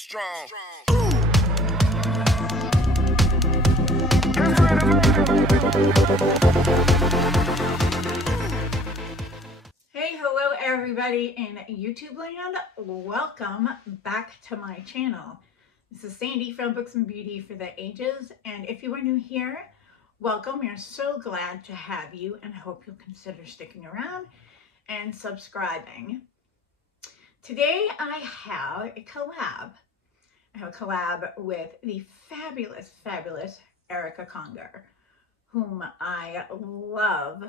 strong. Hey, hello everybody in YouTube land. Welcome back to my channel. This is Sandie from Books and Beauty for the Ages, and if you are new here, welcome. We're so glad to have you and hope you'll consider sticking around and subscribing. Today I have a collab. I have a collab with the fabulous Erica Conger, whom I love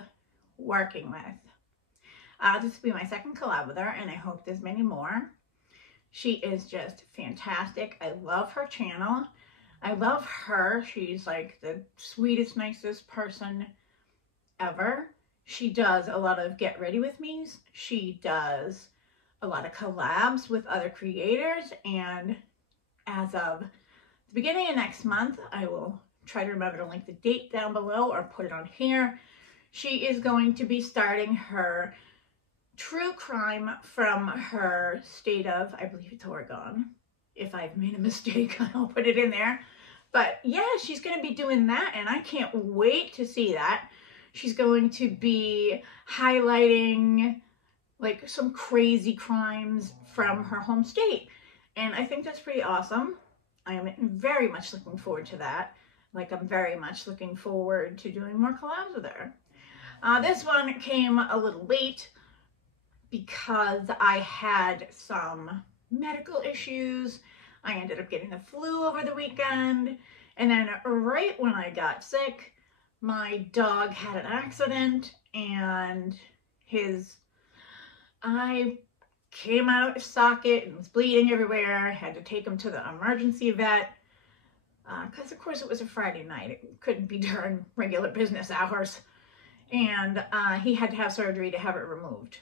working with. This will be my second collab with her, and I hope there's many more. She is just fantastic. I love her channel. I love her. She's like the sweetest, nicest person ever. She does a lot of get ready with me's. She does a lot of collabs with other creators, and as of the beginning of next month, I will try to remember to link the date down below or put it on here. She is going to be starting her true crime from her state of, I believe it's Oregon. If I've made a mistake, I'll put it in there. But yeah, she's going to be doing that, and I can't wait to see that. She's going to be highlighting like some crazy crimes from her home state. And I think that's pretty awesome. I am very much looking forward to that. Like, I'm very much looking forward to doing more collabs with her. This one came a little late because I had some medical issues. I ended up getting the flu over the weekend. And then right when I got sick, my dog had an accident and his eye came out of his socket and was bleeding everywhere. I had to take him to the emergency vet because of course it was a Friday night. It couldn't be during regular business hours. And he had to have surgery to have it removed.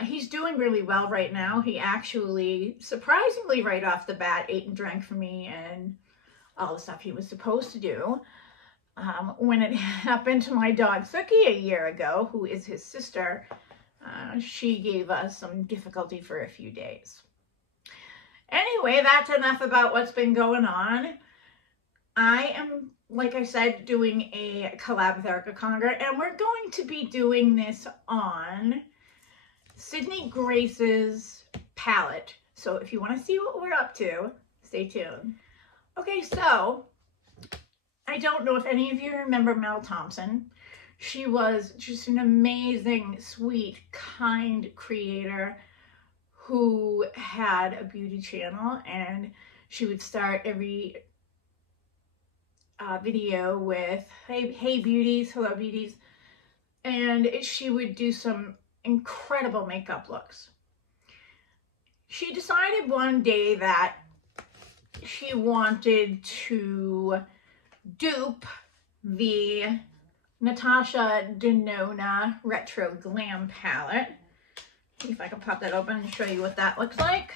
He's doing really well right now. He actually, surprisingly right off the bat, ate and drank for me and all the stuff he was supposed to do. When it happened to my dog Suki a year ago, who is his sister, she gave us some difficulty for a few days. Anyway, that's enough about what's been going on. I am, like I said, doing a collab with Erica Conger, and we're going to be doing this on Sydney Grace's palette. So if you want to see what we're up to, stay tuned. Okay, so I don't know if any of you remember Mel Thompson. She was just an amazing, sweet, kind creator who had a beauty channel, and she would start every video with, hey beauties, hello beauties, and she would do some incredible makeup looks. She decided one day that she wanted to dupe the Natasha Denona Retro Glam palette. See if I can pop that open and show you what that looks like.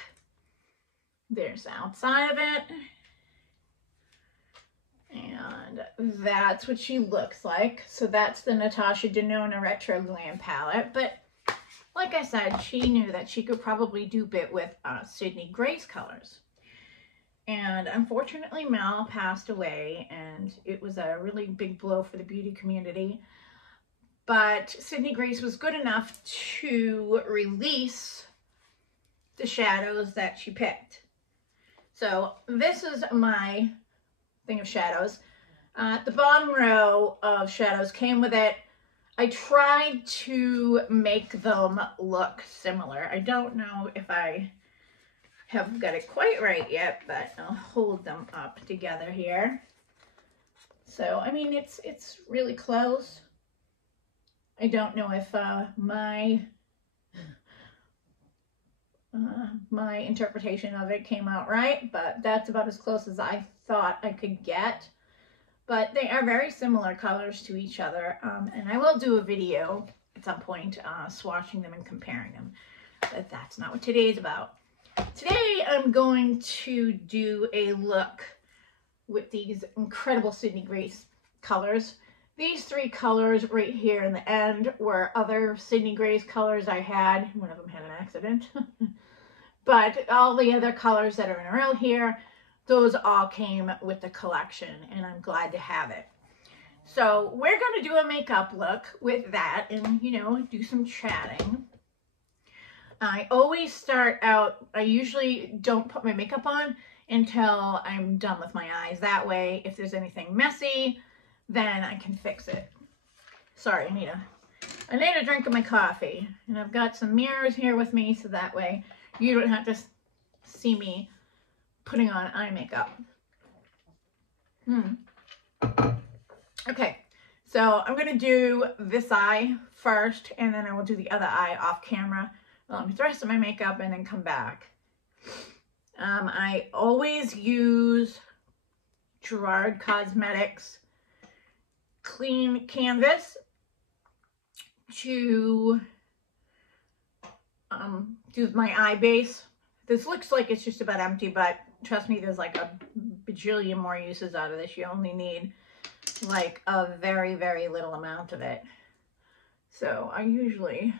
There's the outside of it. And that's what she looks like. So that's the Natasha Denona Retro Glam palette. But like I said, she knew that she could probably dupe it with Sydney Grace colors. And unfortunately, Mel passed away, and it was a really big blow for the beauty community. But Sydney Grace was good enough to release the shadows that she picked. So this is my thing of shadows. The bottom row of shadows came with it. I tried to make them look similar. I don't know if I have got it quite right yet, but I'll hold them up together here. So, I mean, it's really close. I don't know if my interpretation of it came out right, but that's about as close as I thought I could get. But they are very similar colors to each other, and I will do a video at some point swatching them and comparing them, but that's not what today is about. Today I'm going to do a look with these incredible Sydney Grace colors. These three colors right here in the end were other Sydney Grace colors I had. One of them had an accident. But all the other colors that are in a row here, those all came with the collection, and I'm glad to have it. So we're going to do a makeup look with that and, you know, do some chatting. I always start out, I usually don't put my makeup on until I'm done with my eyes. That way, if there's anything messy, then I can fix it. Sorry, I need a drink of my coffee. And I've got some mirrors here with me, so that way you don't have to see me putting on eye makeup. Okay, so I'm going to do this eye first, and then I will do the other eye off camera along with the rest of my makeup and then come back. I always use Gerard Cosmetics Clean Canvas to do my eye base. This looks like it's just about empty, but trust me, there's like a bajillion more uses out of this. You only need like a very, very little amount of it. So I usually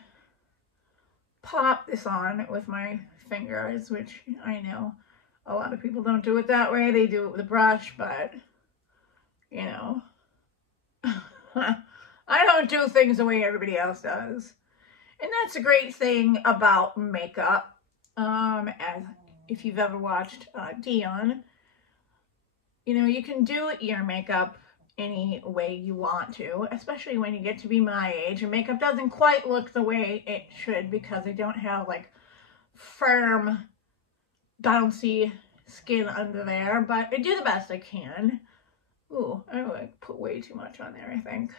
pop this on with my fingers, which I know a lot of people don't do it that way. They do it with a brush, but you know, I don't do things the way everybody else does. And that's a great thing about makeup. As if you've ever watched Dion, you know, you can do your makeup any way you want to, especially when you get to be my age and makeup doesn't quite look the way it should because I don't have like firm, bouncy skin under there, but I do the best I can. Ooh, I like put way too much on there, I think.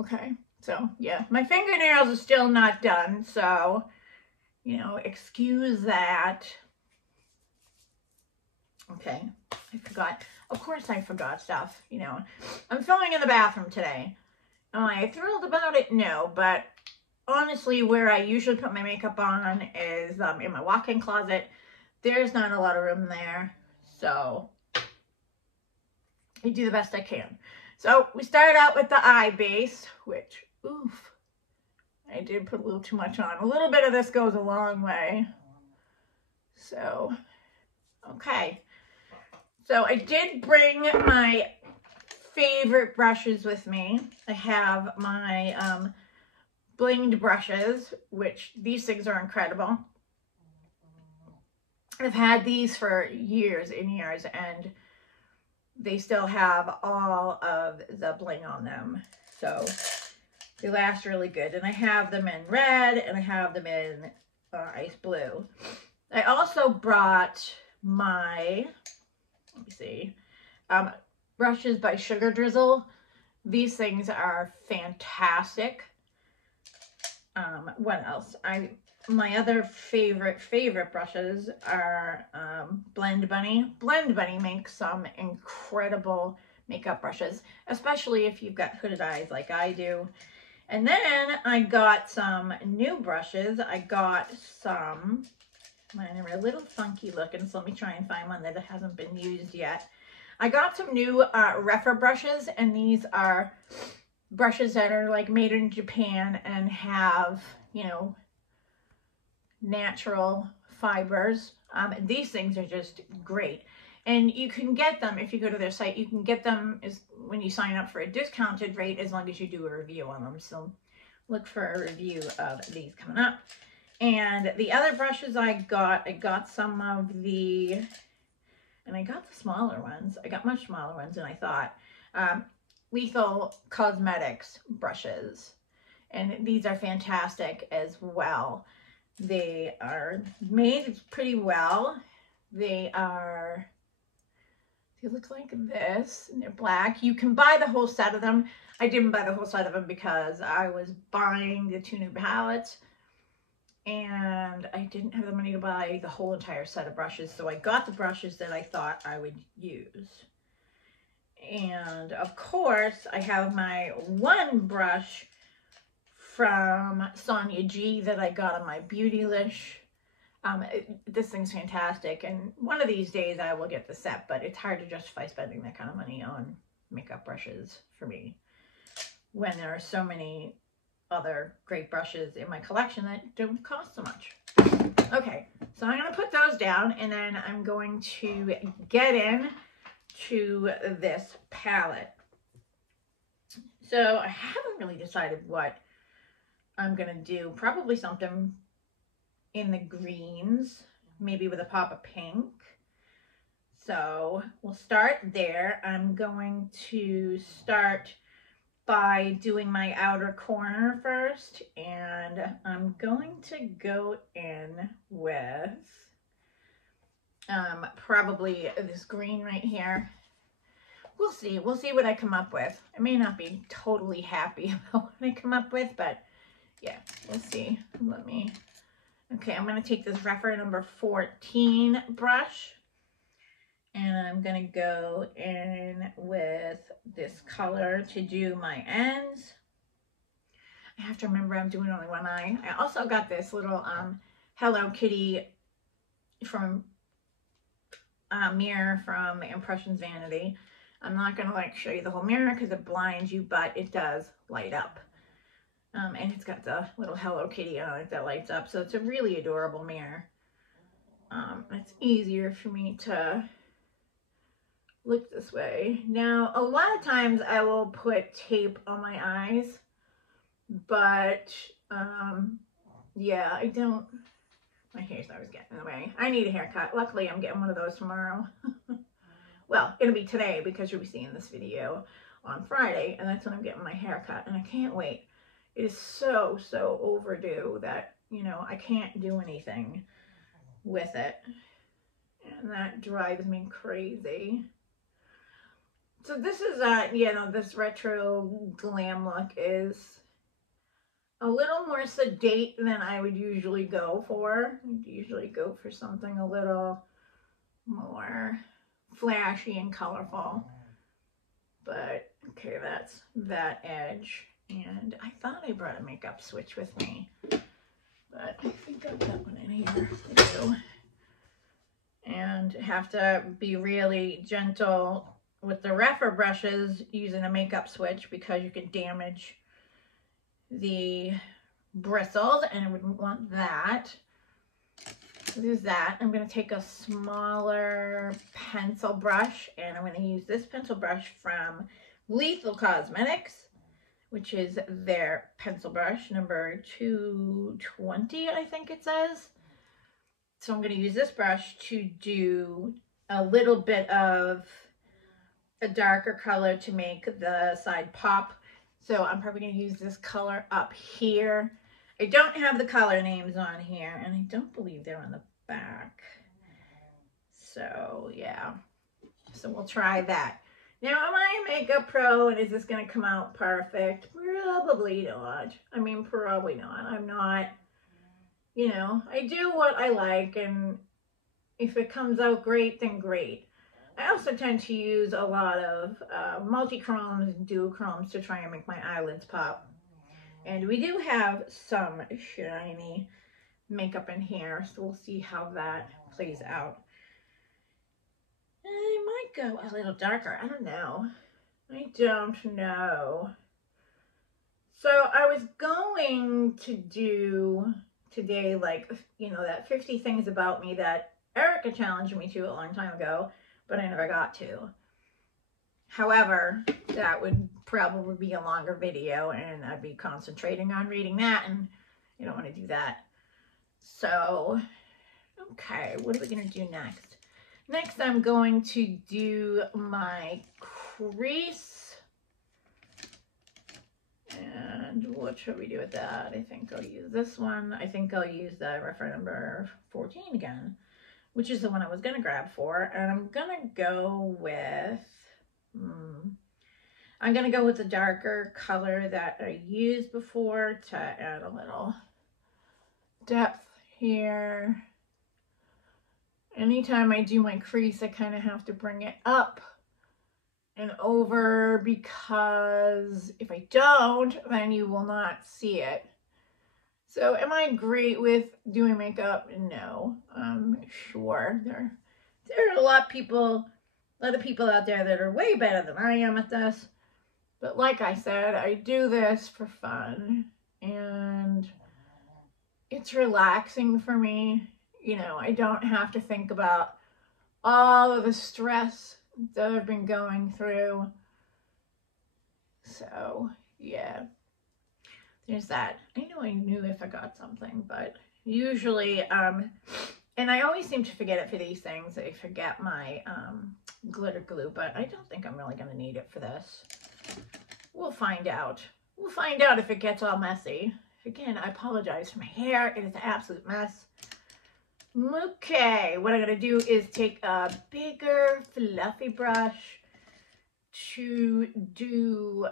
Okay, so yeah, my fingernails are still not done, so, you know, excuse that. Okay, I forgot. Of course I forgot stuff, you know. I'm filming in the bathroom today. Am I thrilled about it? No, but honestly, where I usually put my makeup on is in my walk-in closet. There's not a lot of room there, so I do the best I can. So we start out with the eye base, which, oof, I did put a little too much on. A little bit of this goes a long way. So, okay. So I did bring my favorite brushes with me. I have my blinged brushes, which these things are incredible. I've had these for years and years, and they still have all of the bling on them. So they last really good. And I have them in red, and I have them in ice blue. I also brought my, let me see, brushes by Sugar Drizzle. These things are fantastic. What else? My other favorite brushes are Blend Bunny. Blend Bunny makes some incredible makeup brushes, especially if you've got hooded eyes like I do. And then I got some new brushes. I got some, mine are a little funky looking, so let me try and find one that hasn't been used yet. I got some new Refa brushes, and these are brushes that are like made in Japan and have, you know, natural fibers. These things are just great. And you can get them, if you go to their site, you can get them when you sign up for a discounted rate as long as you do a review on them. So look for a review of these coming up. And the other brushes I got some of the, and I got the smaller ones. I got much smaller ones than I thought. Lethal Cosmetics brushes. And these are fantastic as well. They are made pretty well. They look like this, and they're black. You can buy the whole set of them. I didn't buy the whole set of them because I was buying the 2 new palettes, and I didn't have the money to buy the whole entire set of brushes, so I got the brushes that I thought I would use. And of course, I have my one brush from Sonia G that I got on my Beautylish. This thing's fantastic, and one of these days I will get the set, but it's hard to justify spending that kind of money on makeup brushes for me when there are so many other great brushes in my collection that don't cost so much. Okay, so I'm going to put those down, and then I'm going to get in to this palette. So I haven't really decided what I'm going to do. Probably something in the greens, maybe with a pop of pink. So we'll start there. I'm going to start by doing my outer corner first, and I'm going to go in with probably this green right here. We'll see what I come up with. I may not be totally happy about what I come up with, but yeah, we'll see. Okay, I'm going to take this Rephr number 14 brush, and I'm going to go in with this color to do my ends. I have to remember I'm doing only one eye. I also got this little Hello Kitty from mirror from Impressions Vanity. I'm not going to like show you the whole mirror because it blinds you, but it does light up. And it's got the little Hello Kitty on it that lights up. So it's a really adorable mirror. It's easier for me to look this way. Now, a lot of times I will put tape on my eyes, but yeah, I don't. My hair's always getting in the way. I need a haircut. Luckily, I'm getting one of those tomorrow. Well, it'll be today because you'll be seeing this video on Friday, and that's when I'm getting my haircut, and I can't wait. It is so overdue that, you know, I can't do anything with it, and that drives me crazy. So this is, you know, this retro glam look is a little more sedate than I would usually go for. I'd usually go for something a little more flashy and colorful. But, okay, that's that edge. And I thought I brought a makeup switch with me, but I think I've got one in here too. And have to be really gentle with the Rephr brushes using a makeup switch because you can damage the bristles, and I wouldn't want that. So there's that. I'm going to take a smaller pencil brush, and I'm going to use this pencil brush from Lethal Cosmetics, which is their pencil brush number 220, I think it says. So I'm going to use this brush to do a little bit of a darker color to make the side pop. So I'm probably going to use this color up here. I don't have the color names on here, and I don't believe they're on the back. So yeah, so we'll try that. Now, am I a makeup pro, and is this going to come out perfect? Probably not. I mean, probably not. I'm not, you know, I do what I like, and if it comes out great, then great. I also tend to use a lot of multi-chromes and duochromes to try and make my eyelids pop. And we do have some shiny makeup in here, so we'll see how that plays out. I might go a little darker. I don't know. I don't know. So I was going to do today, like, you know, that 50 things about me that Erica challenged me to a long time ago, but I never got to. However, that would probably be a longer video, and I'd be concentrating on reading that, and I don't want to do that. So, okay, what are we going to do next? Next, I'm going to do my crease. And what should we do with that? I think I'll use this one. I think I'll use the Rephr number 14 again, which is the one I was going to grab for. And I'm going to go with, I'm going to go with the darker color that I used before to add a little depth here. Anytime I do my crease, I kind of have to bring it up and over, because if I don't, then you will not see it. So am I great with doing makeup? No. Sure. There are a lot of people out there that are way better than I am at this. But like I said, I do this for fun. And it's relaxing for me. You know, I don't have to think about all of the stress that I've been going through. So, yeah, there's that. I knew I forgot something, but usually, and I always seem to forget it for these things. I forget my glitter glue, but I don't think I'm really going to need it for this. We'll find out. We'll find out if it gets all messy. Again, I apologize for my hair. It is an absolute mess. Okay, what I'm going to do is take a bigger fluffy brush to do,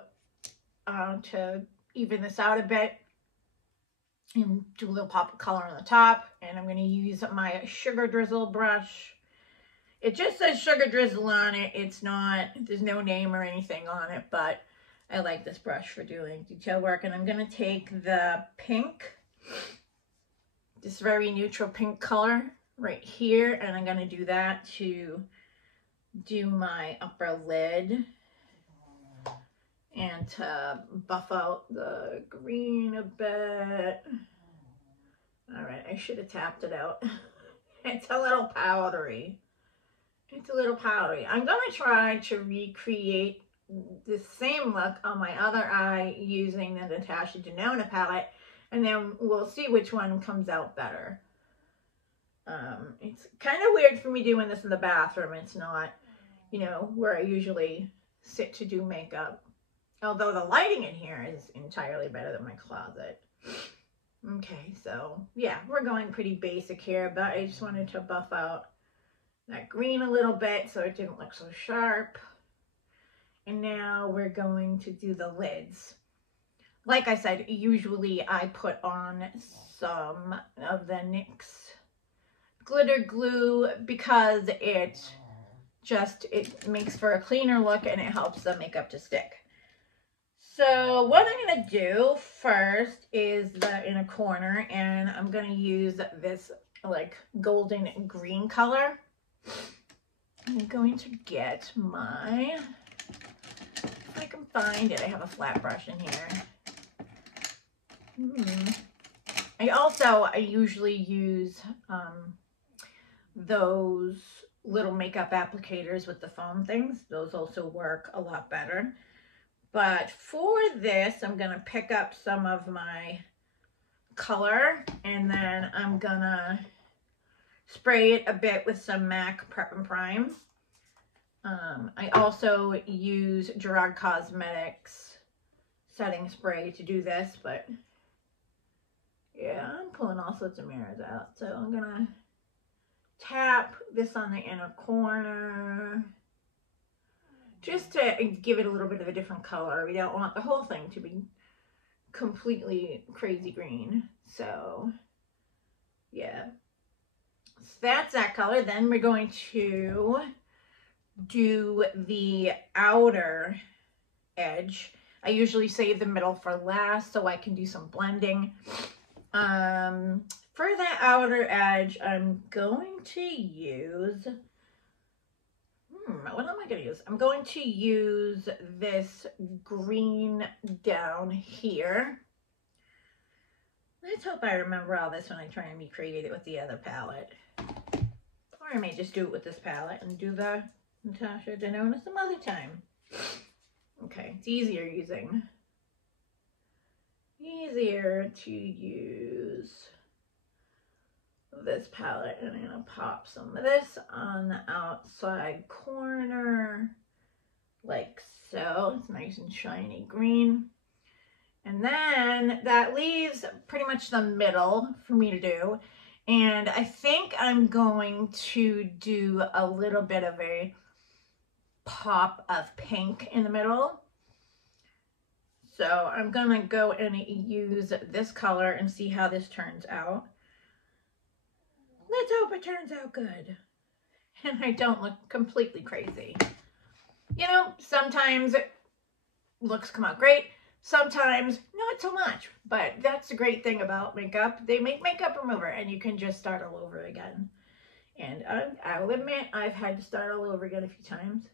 to even this out a bit and do a little pop of color on the top. And I'm going to use my sugar drizzle brush. It just says sugar drizzle on it. It's not, there's no name or anything on it, but I like this brush for doing detail work. And I'm going to take the pink, this very neutral pink color right here, and I'm going to do that to do my upper lid and to buff out the green a bit. All right, I should have tapped it out. It's a little powdery. It's a little powdery. I'm going to try to recreate the same look on my other eye using the Natasha Denona palette, and then we'll see which one comes out better. It's kind of weird for me doing this in the bathroom. It's not, you know, where I usually sit to do makeup. Although the lighting in here is entirely better than my closet. Okay, so yeah, we're going pretty basic here, but I just wanted to buff out that green a little bit so it didn't look so sharp. And now we're going to do the lids. Like I said, usually I put on some of the NYX glitter glue because it makes for a cleaner look and it helps the makeup to stick. So what I'm going to do first is the inner corner, and I'm going to use this like golden green color. I'm going to get my, if I can find it, I have a flat brush in here. I usually use those little makeup applicators with the foam things. Those also work a lot better. But for this, I'm going to pick up some of my color, and then I'm going to spray it a bit with some MAC Prep and Prime. I also use Gerard Cosmetics setting spray to do this, but yeah, I'm pulling all sorts of mirrors out. So I'm going to tap this on the inner corner just to give it a little bit of a different color. We don't want the whole thing to be completely crazy green. So yeah, so that's that color. Then we're going to do the outer edge. I usually save the middle for last so I can do some blending. For the outer edge, I'm going to use, what am I going to use? I'm going to use this green down here. Let's hope I remember all this when I try and recreate it with the other palette. Or I may just do it with this palette and do the Natasha Denona some other time. Okay, it's easier to use this palette, and I'm gonna pop some of this on the outside corner like so. It's nice and shiny green, and then that leaves pretty much the middle for me to do. And I think I'm going to do a little bit of a pop of pink in the middle. So I'm gonna go and use this color and see how this turns out. Let's hope it turns out good and I don't look completely crazy. You know, sometimes looks come out great, sometimes not so much, but that's the great thing about makeup. They make makeup remover and you can just start all over again. And I'll admit I've had to start all over again a few times.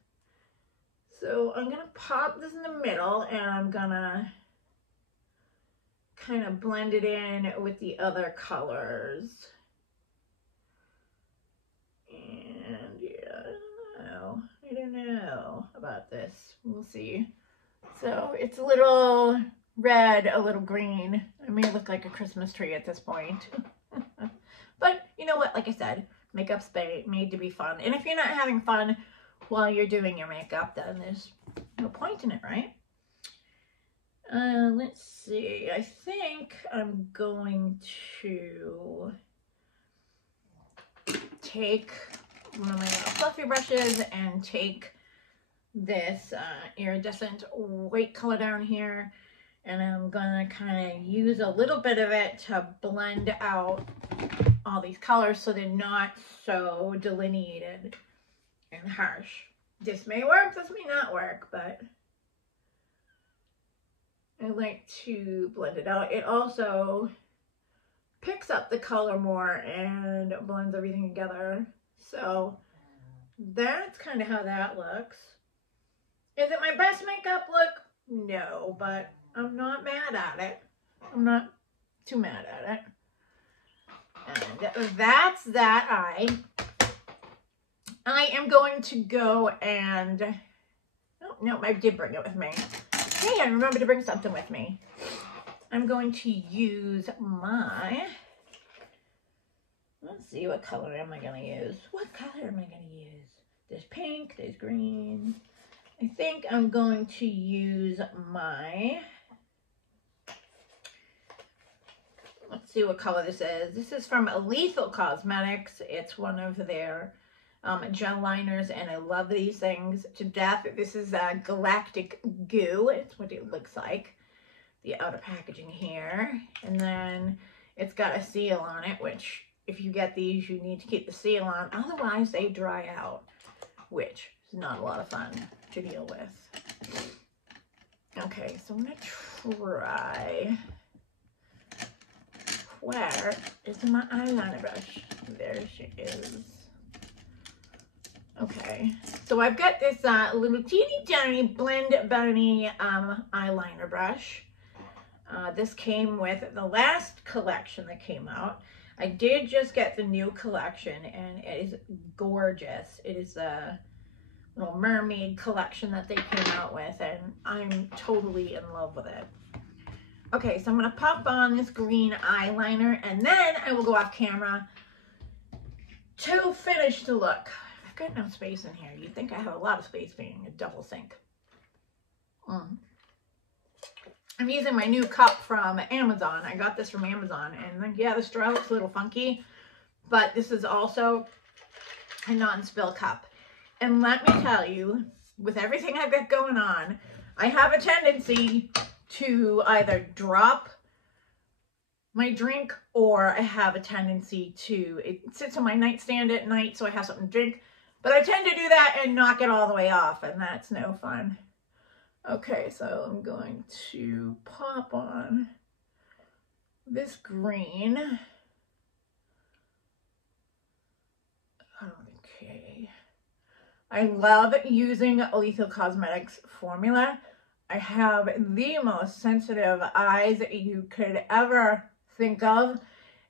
So I'm gonna pop this in the middle, and I'm gonna kind of blend it in with the other colors. And yeah, I don't know about this. We'll see. So it's a little red, a little green. I may look like a Christmas tree at this point. But you know what? Like I said, makeup's made to be fun. And if you're not having fun while you're doing your makeup, then there's no point in it, right? Let's see. I think I'm going to take one of my little fluffy brushes and take this iridescent white color down here, and I'm gonna kind of use a little bit of it to blend out all these colors so they're not so delineated and harsh. This may work, this may not work, but I like to blend it out. It also picks up the color more and blends everything together. So that's kind of how that looks. Is it my best makeup look? No, but I'm not mad at it. I'm not too mad at it. And that's that eye. I am going to go and, oh, no, I did bring it with me. Hey, I remember to bring something with me. I'm going to use my, let's see, what color am I going to use? What color am I going to use? There's pink, there's green. I think I'm going to use my, let's see what color this is. This is from Lethal Cosmetics. It's one of their gel liners, and I love these things to death. This is Galactic Goo. It's what it looks like. The outer packaging here. And then it's got a seal on it, which if you get these, you need to keep the seal on. Otherwise, they dry out, which is not a lot of fun to deal with. Okay, so I'm going to try. Where is my eyeliner brush? There she is. Okay, so I've got this little teeny tiny Blend Bunny eyeliner brush. This came with the last collection that came out. I did just get the new collection, and it is gorgeous. It is a little mermaid collection that they came out with, and I'm totally in love with it. Okay, so I'm going to pop on this green eyeliner, and then I will go off camera to finish the look. I've got no space in here. You'd think I have a lot of space being a double sink. I'm using my new cup from Amazon. I got this from Amazon, and yeah, the straw looks a little funky, but this is also a non-spill cup. And let me tell you, with everything I've got going on, I have a tendency to either drop my drink, or I have a tendency to, it sits on my nightstand at night so I have something to drink, but I tend to do that and knock it all the way off, and that's no fun. Okay, so I'm going to pop on this green. Okay. I love using Lethal Cosmetics formula. I have the most sensitive eyes that you could ever think of,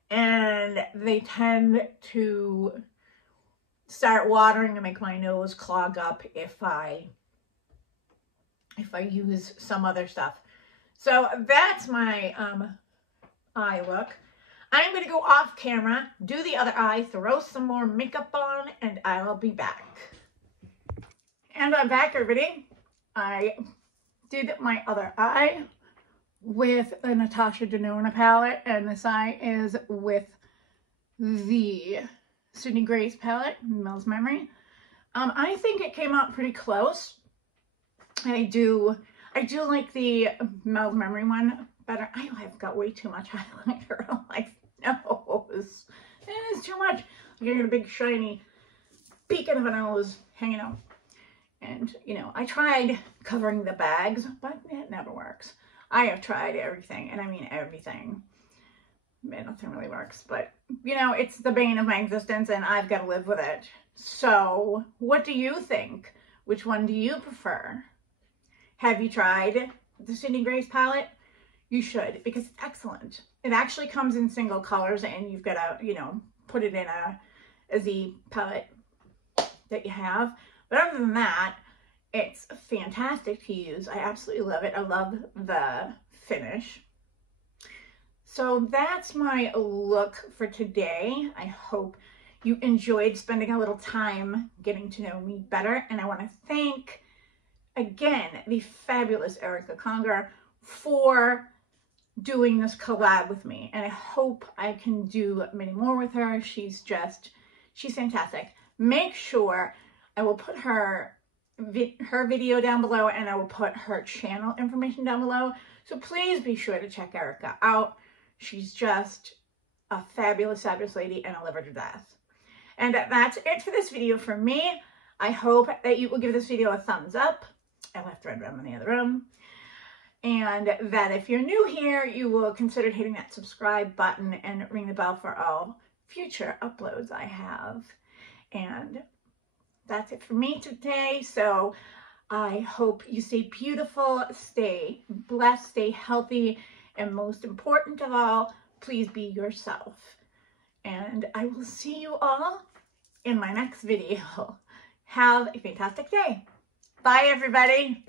and they tend to start watering and make my nose clog up if I use some other stuff. So that's my eye look. I'm going to go off camera, do the other eye, throw some more makeup on, and I'll be back. And I'm back, everybody. I did my other eye with the Natasha Denona palette, and this eye is with the Sydney Grace palette, Mel's Memory. I think it came out pretty close. I do like the Mel's Memory one better. I've got way too much highlighter on my nose. It is too much. I'm getting a big shiny beacon of a nose hanging out. And, you know, I tried covering the bags, but it never works. I have tried everything, and I mean everything. Man, nothing really works. But, you know, it's the bane of my existence, and I've got to live with it. So, what do you think? Which one do you prefer? Have you tried the Sydney Grace palette? you should, because it's excellent. It actually comes in single colors, and you've got to, you know, put it in a Z palette that you have. But other than that, it's fantastic to use. I absolutely love it. I love the finish. So that's my look for today. I hope you enjoyed spending a little time getting to know me better. And I want to thank, again, the fabulous Erica Conger for doing this collab with me. And I hope I can do many more with her. She's fantastic. Make sure I will put her video down below, and I will put her channel information down below. So please be sure to check Erica out. She's just a fabulous, fabulous lady, and I love her to death. And that's it for this video for me. I hope that you will give this video a thumbs up. I left Red Rum in the other room. And that if you're new here, you will consider hitting that subscribe button and ring the bell for all future uploads I have. And that's it for me today. So I hope you stay beautiful, stay blessed, stay healthy, and most important of all, please be yourself. And I will see you all in my next video. Have a fantastic day. Bye, everybody.